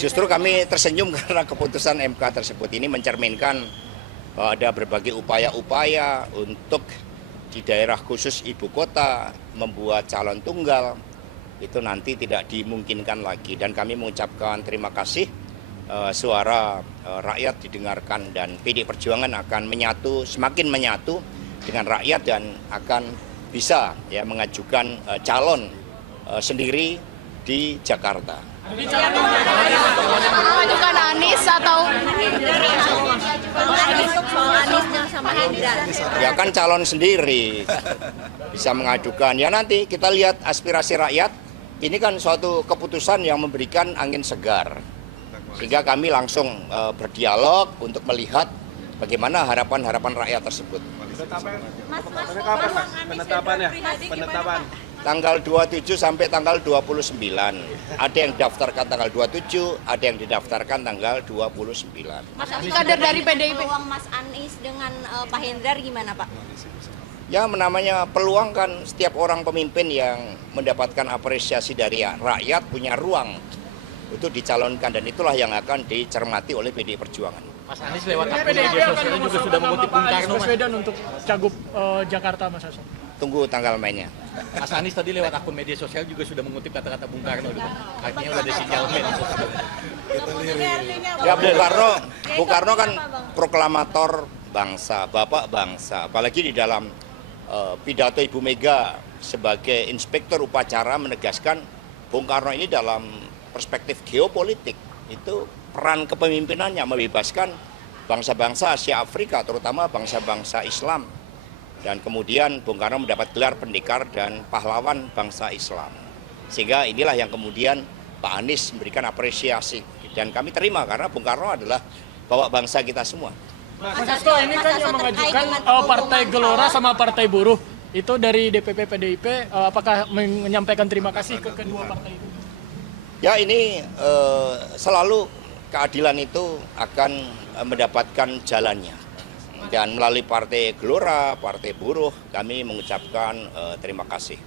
Justru kami tersenyum karena keputusan MK tersebut ini mencerminkan bahwa ada berbagai upaya-upaya untuk di daerah khusus ibu kota membuat calon tunggal itu nanti tidak dimungkinkan lagi, dan kami mengucapkan terima kasih suara rakyat didengarkan dan PD Perjuangan akan semakin menyatu dengan rakyat dan akan bisa mengajukan calon sendiri di Jakarta. Mengajukan Anies atau Ya kan calon sendiri bisa mengajukan. Ya nanti kita lihat aspirasi rakyat. Ini kan suatu keputusan yang memberikan angin segar. Sehingga kami langsung berdialog untuk melihat bagaimana harapan-harapan rakyat tersebut. Penetapan Tanggal 27 sampai tanggal 29. Ada yang daftarkan tanggal 27, ada yang didaftarkan tanggal 29. Mas Anies kader dari PDIP. Peluang Mas Anies dengan Pak Hendrar gimana, Pak? Ya namanya peluang kan, setiap orang pemimpin yang mendapatkan apresiasi dari rakyat punya ruang untuk dicalonkan, dan itulah yang akan dicermati oleh PD Perjuangan. Mas Anies lewat akun media sosial juga sudah mengutip Bung Karno, Mas. Baswedan untuk Cagup Jakarta, Mas Hasto. Tunggu tanggal mainnya. Mas Anies tadi lewat akun media sosial juga sudah mengutip kata-kata Bung Karno. Artinya udah ada sinyalmen. Ya Bung Karno kan proklamator bangsa, bapak bangsa. Apalagi di dalam pidato Ibu Mega sebagai inspektur upacara menegaskan Bung Karno ini dalam perspektif geopolitik itu peran kepemimpinannya membebaskan bangsa-bangsa Asia Afrika, terutama bangsa-bangsa Islam. Dan kemudian Bung Karno mendapat gelar pendekar dan pahlawan bangsa Islam. Sehingga inilah yang kemudian Pak Anies memberikan apresiasi. Dan kami terima karena Bung Karno adalah bawa bangsa kita semua. Mas Hasto, ini kan yang mengajukan Partai Gelora sama Partai Buruh. Itu dari DPP PDIP, apakah menyampaikan terima kasih ke kedua partai itu? Ya ini selalu keadilan itu akan mendapatkan jalannya. Dan melalui Partai Gelora, Partai Buruh, kami mengucapkan terima kasih.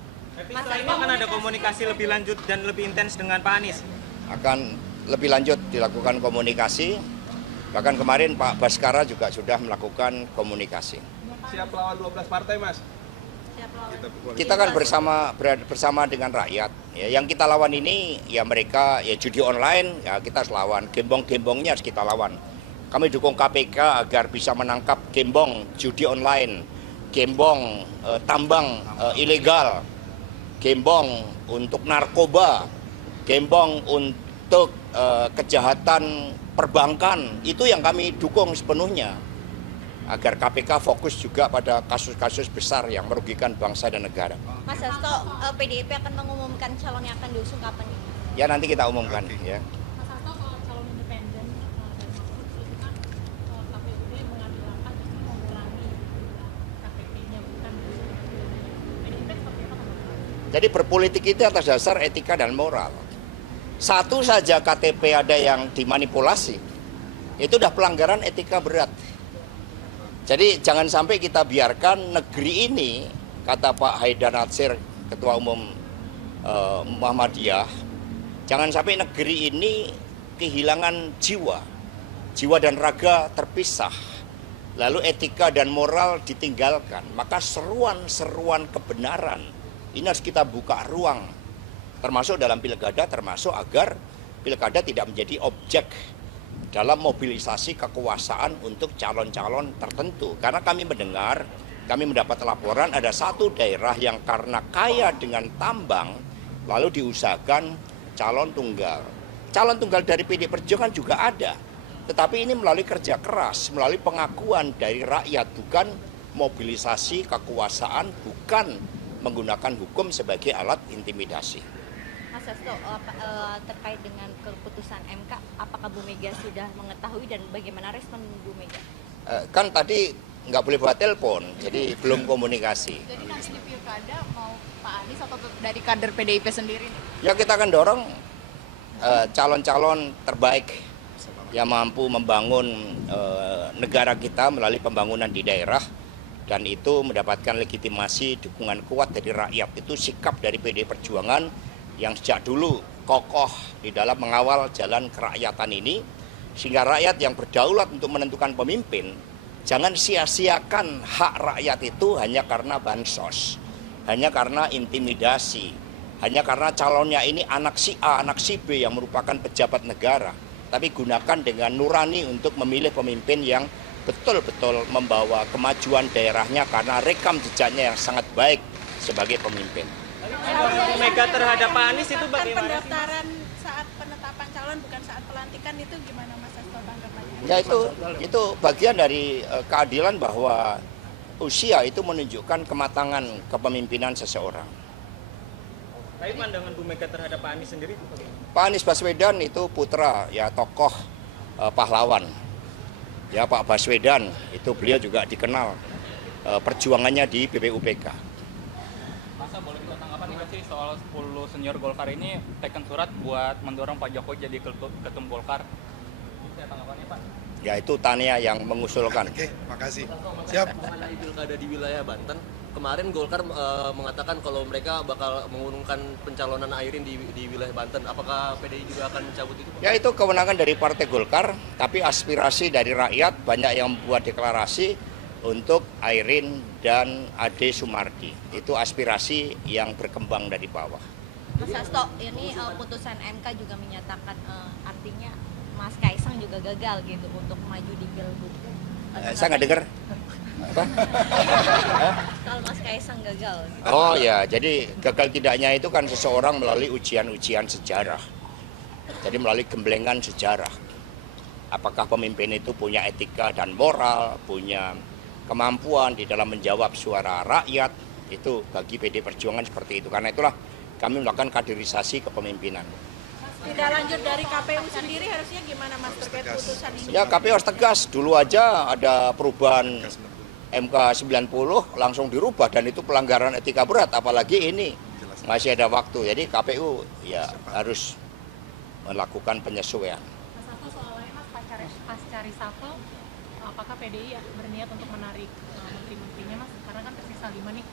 Mas, akan ada komunikasi lebih lanjut dan lebih intens dengan Pak Anies? Akan lebih lanjut dilakukan komunikasi. Bahkan kemarin Pak Baskara juga sudah melakukan komunikasi. Siap lawan 12 partai, Mas? Kita kan bersama dengan rakyat. Ya, yang kita lawan ini ya mereka ya judi online, ya kita harus lawan. Gembong-gembongnya harus kita lawan. Kami dukung KPK agar bisa menangkap gembong judi online, gembong tambang ilegal, gembong untuk narkoba, gembong untuk kejahatan perbankan. Itu yang kami dukung sepenuhnya. Agar KPK fokus juga pada kasus-kasus besar yang merugikan bangsa dan negara. Mas Hasto, PDIP akan mengumumkan calon yang akan diusung kapan nih? Ya nanti kita umumkan ya. Mas Hasto, kalau calon independen KPUD mengambil langkah untuk mengurangi KPP-nya, bukan PDIP seperti apa? Jadi berpolitik itu atas dasar etika dan moral. Satu saja KTP ada yang dimanipulasi, itu udah pelanggaran etika berat. Jadi jangan sampai kita biarkan negeri ini, kata Pak Haidar Nasir, Ketua Umum Muhammadiyah, jangan sampai negeri ini kehilangan jiwa dan raga terpisah, lalu etika dan moral ditinggalkan. Maka seruan-seruan kebenaran ini harus kita buka ruang, termasuk dalam pilkada, termasuk agar pilkada tidak menjadi objek dalam mobilisasi kekuasaan untuk calon-calon tertentu. Karena kami mendapat laporan ada satu daerah yang karena kaya dengan tambang, lalu diusahakan calon tunggal. Calon tunggal dari PD Perjuangan juga ada, tetapi ini melalui kerja keras, melalui pengakuan dari rakyat, bukan mobilisasi kekuasaan, bukan menggunakan hukum sebagai alat intimidasi. Mas Hasto, terkait dengan keputusan MK, apakah Bu Mega sudah mengetahui dan bagaimana respon Bu Mega? Kan tadi nggak boleh buat telepon, jadi belum komunikasi. Jadi nanti di pilkada mau Pak Anies atau dari kader PDIP sendiri nih? Ya kita akan dorong calon-calon terbaik yang mampu membangun negara kita melalui pembangunan di daerah, dan itu mendapatkan legitimasi dukungan kuat dari rakyat. Itu sikap dari PD Perjuangan yang sejak dulu kokoh di dalam mengawal jalan kerakyatan ini, sehingga rakyat yang berdaulat untuk menentukan pemimpin, jangan sia-siakan hak rakyat itu hanya karena bansos, hanya karena intimidasi, hanya karena calonnya ini anak si A, anak si B yang merupakan pejabat negara. Tapi gunakan dengan nurani untuk memilih pemimpin yang betul-betul membawa kemajuan daerahnya karena rekam jejaknya yang sangat baik sebagai pemimpin. Bu Mega terhadap Pak Anies itu Kan bagaimana? pendaftaran saat penetapan calon bukan saat pelantikan itu gimana Mas Hasto tanggapannya? Ya itu bagian dari keadilan bahwa usia itu menunjukkan kematangan kepemimpinan seseorang. Tapi pandangan Bu Mega terhadap Pak Anies sendiri itu bagaimana? Pak Anies Baswedan itu putra ya tokoh pahlawan. Ya Pak Baswedan itu beliau juga dikenal perjuangannya di BPUPK. Masa boleh minta tanggapan nggak sih soal 10 senior Golkar ini tekan surat buat mendorong Pak Jokowi jadi ketum Golkar? Saya tanggapannya Pak. Ya itu Tania yang mengusulkan. Oke, makasih. Siap. Mengenai pilkada di wilayah Banten, kemarin Golkar mengatakan kalau mereka bakal mengurungkan pencalonan Airin di wilayah Banten. Apakah PDI juga akan mencabut itu, Pak? Ya itu kewenangan dari Partai Golkar, tapi aspirasi dari rakyat banyak yang membuat deklarasi untuk Airin dan Ade Sumardi. Itu aspirasi yang berkembang dari bawah. Mas Hasto, ini putusan MK juga menyatakan artinya Mas Kaisang juga gagal gitu untuk maju di Pilgub. Saya nggak dengar. Apa? Kalau Mas Kaisang gagal. Gitu. Oh ya, jadi gagal tidaknya itu kan seseorang melalui ujian-ujian sejarah. Jadi melalui gemblengan sejarah. Apakah pemimpin itu punya etika dan moral, punya kemampuan di dalam menjawab suara rakyat, itu bagi PD Perjuangan seperti itu. Karena itulah kami melakukan kaderisasi kepemimpinan. Tidak lanjut dari KPU sendiri harusnya gimana Mas terkait putusan ini? Ya KPU harus tegas, dulu aja ada perubahan MK 90 langsung dirubah dan itu pelanggaran etika berat, apalagi ini masih ada waktu. Jadi KPU ya harus melakukan penyesuaian. Mas Hasto, soalnya Mas pasca reshuffle, apakah PDI berniat untuk menarik menteri-menterinya Mas? Karena kan tersisa 5 nih.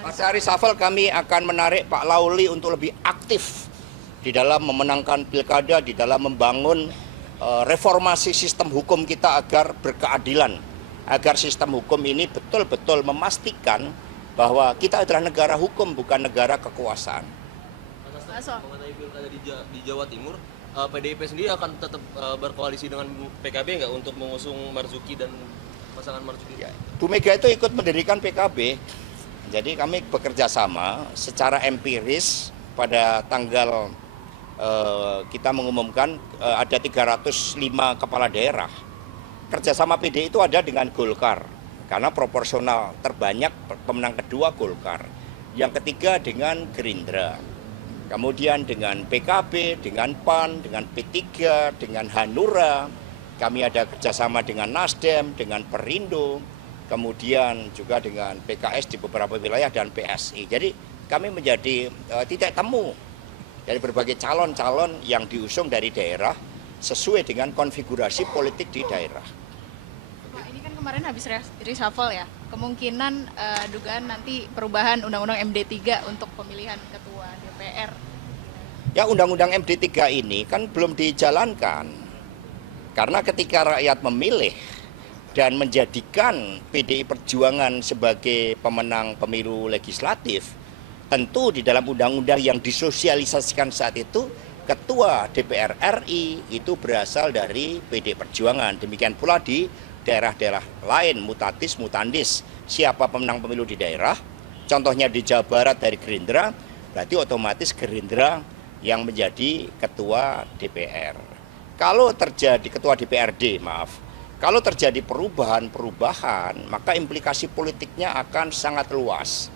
Pasca reshuffle kami akan menarik Pak Lauli untuk lebih aktif di dalam memenangkan pilkada, di dalam membangun reformasi sistem hukum kita agar berkeadilan, agar sistem hukum ini betul-betul memastikan bahwa kita adalah negara hukum, bukan negara kekuasaan. Mas Hasto, mengenai pilkada di Jawa Timur, PDIP sendiri akan tetap berkoalisi dengan PKB nggak untuk mengusung Marzuki dan pasangan Marzuki? Ya, Bu Mega itu ikut mendirikan PKB, jadi kami bekerja sama secara empiris pada tanggal kita mengumumkan ada 305 kepala daerah. Kerjasama PD itu ada dengan Golkar, karena proporsional terbanyak pemenang kedua Golkar. Yang ketiga dengan Gerindra. Kemudian dengan PKB, dengan PAN, dengan P3, dengan Hanura. Kami ada kerjasama dengan Nasdem, dengan Perindo, kemudian juga dengan PKS di beberapa wilayah dan PSI. Jadi kami menjadi titik temu dari berbagai calon-calon yang diusung dari daerah sesuai dengan konfigurasi politik di daerah. Pak, ini kan kemarin habis reshuffle ya. Kemungkinan dugaan nanti perubahan Undang-Undang MD3 untuk pemilihan ketua DPR. Ya Undang-Undang MD3 ini kan belum dijalankan. Karena ketika rakyat memilih dan menjadikan PDI Perjuangan sebagai pemenang pemilu legislatif, tentu di dalam undang-undang yang disosialisasikan saat itu, Ketua DPR RI itu berasal dari PD Perjuangan. Demikian pula di daerah-daerah lain, mutatis mutandis. Siapa pemenang pemilu di daerah, contohnya di Jawa Barat dari Gerindra, berarti otomatis Gerindra yang menjadi Ketua DPR. Kalau terjadi Ketua DPRD, kalau terjadi perubahan-perubahan, maka implikasi politiknya akan sangat luas.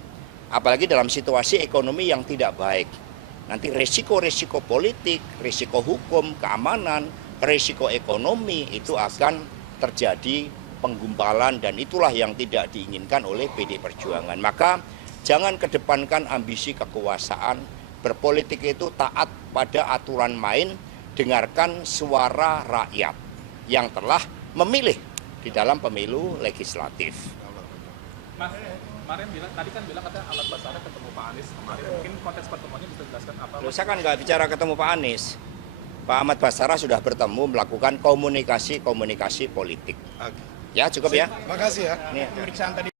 Apalagi dalam situasi ekonomi yang tidak baik. Nanti resiko-resiko politik, resiko hukum, keamanan, resiko ekonomi itu akan terjadi penggumpalan dan itulah yang tidak diinginkan oleh PD Perjuangan. Maka jangan kedepankan ambisi kekuasaan, berpolitik itu taat pada aturan main, dengarkan suara rakyat yang telah memilih di dalam pemilu legislatif. Mas, kemarin bilang, tadi kan bilang katanya Ahmad Basara ketemu Pak Anies kemarin. Mungkin konteks pertemuannya bisa dijelaskan apa? Loh, saya kan nggak bicara ketemu Pak Anies. Pak Ahmad Basara sudah bertemu melakukan komunikasi politik. Ya cukup ya. Makasih ya. Nih. Pemeriksaan tadi